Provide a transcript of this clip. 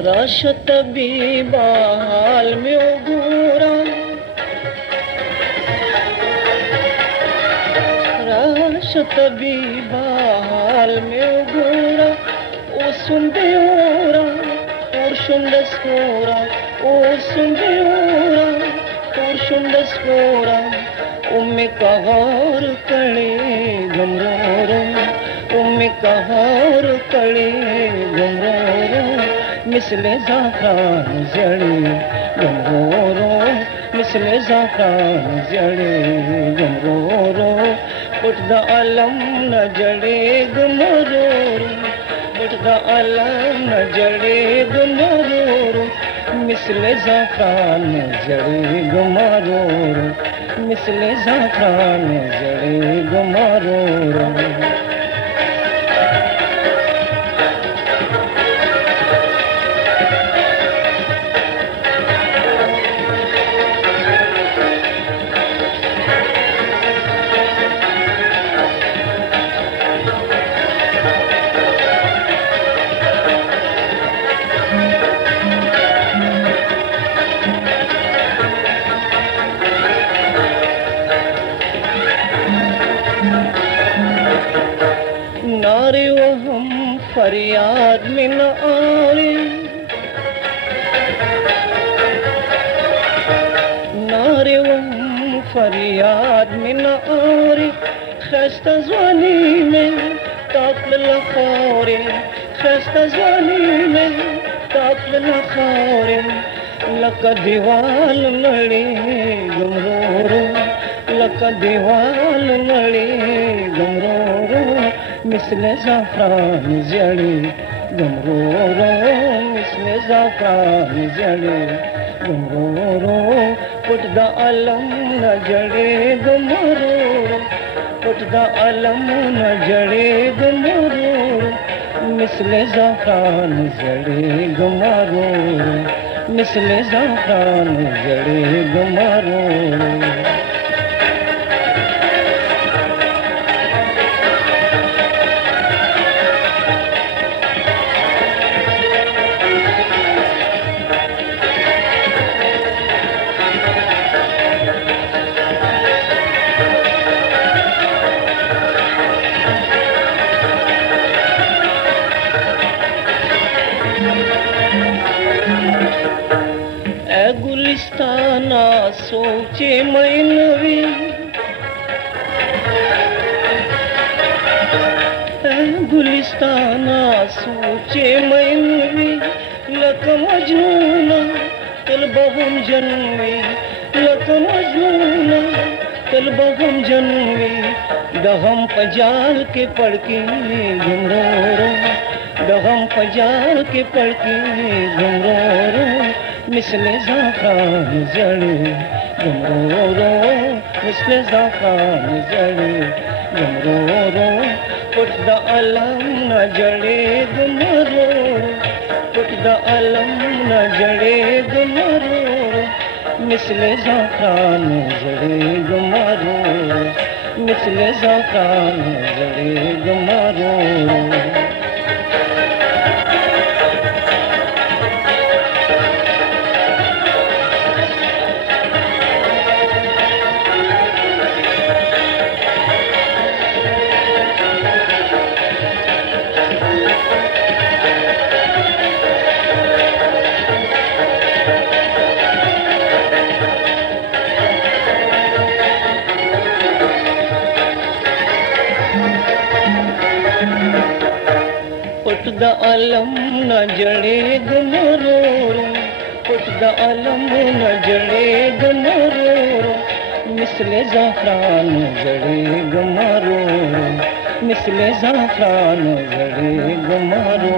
राशत बीबाल में घूरा, राशत बीबाल में घूरा, ओ सुंदेरा और शुंदस्कोरा, ओ सुंदेरा और शुंदस्कोरा, उम्मे कहार कड़े गमरोरो, उम्मे कहार कड़े गमरोरो, मिसले ज़ाफ़रान जड़े गमरोरो, मिसले ज़ाफ़रान जड़े गमरोरो, उठदा अलम न जड़े गमरोरो, उठदा अलम न जड़े गमरोरो, मिसले ज़ाफ़रान जड़े गमरोरो, मिसले ज़ाफ़रान जड़े गमरोरो। नारे वो हम फरियाद में न आए, नारे वो हम फरियाद में न आए, खस्ता ज़वानी में ताक़ल लखारे, खस्ता ज़वानी में ताक़ल लखारे, लका दीवाल नड़े गमरोरो, लका दीवाल नड़े गमरोरो, मिसले ज़ाफ़रान जड़े गमरोरो, मिसले ज़ाफ़रान जड़े गमरोरो, उठदा अलम न जड़े गमरोरो, उठदा अलम न जड़े गमरोरो, मिसले ज़ाफ़रान जड़े गमरोरो, मिसले ज़ाफ़रान जड़े गमरोरो। गुलिस्ताना सोचे मैनवी, गुलिस्ताना सोचे मैनवी, लक मजनूना तलबा हम जनवी, लक मजनूना तलबा हम जनवी, दहम पजाल के पढ़ के गमरोरो, दहम पजाल के पढ़ के गमरोरो, मिसले ज़ाफ़रान जड़े गमरोरो, मिसले ज़ाफ़रान जड़े गमरोरो, उठदा अलम न जड़े गमरोरो, उठदा अलम न जड़े गमरोरो, मिसले ज़ाफ़रान जड़े गमरोरो, मिसले ज़ाफ़रान जड़े गमरोरो। उठदा अलम न जड़े गमरोरो, उठदा अलम न जड़े गमरोरो, मिसले ज़ाफ़रान जड़े गमरोरो, मिसले ज़ाफ़रान जड़े गमरोरो।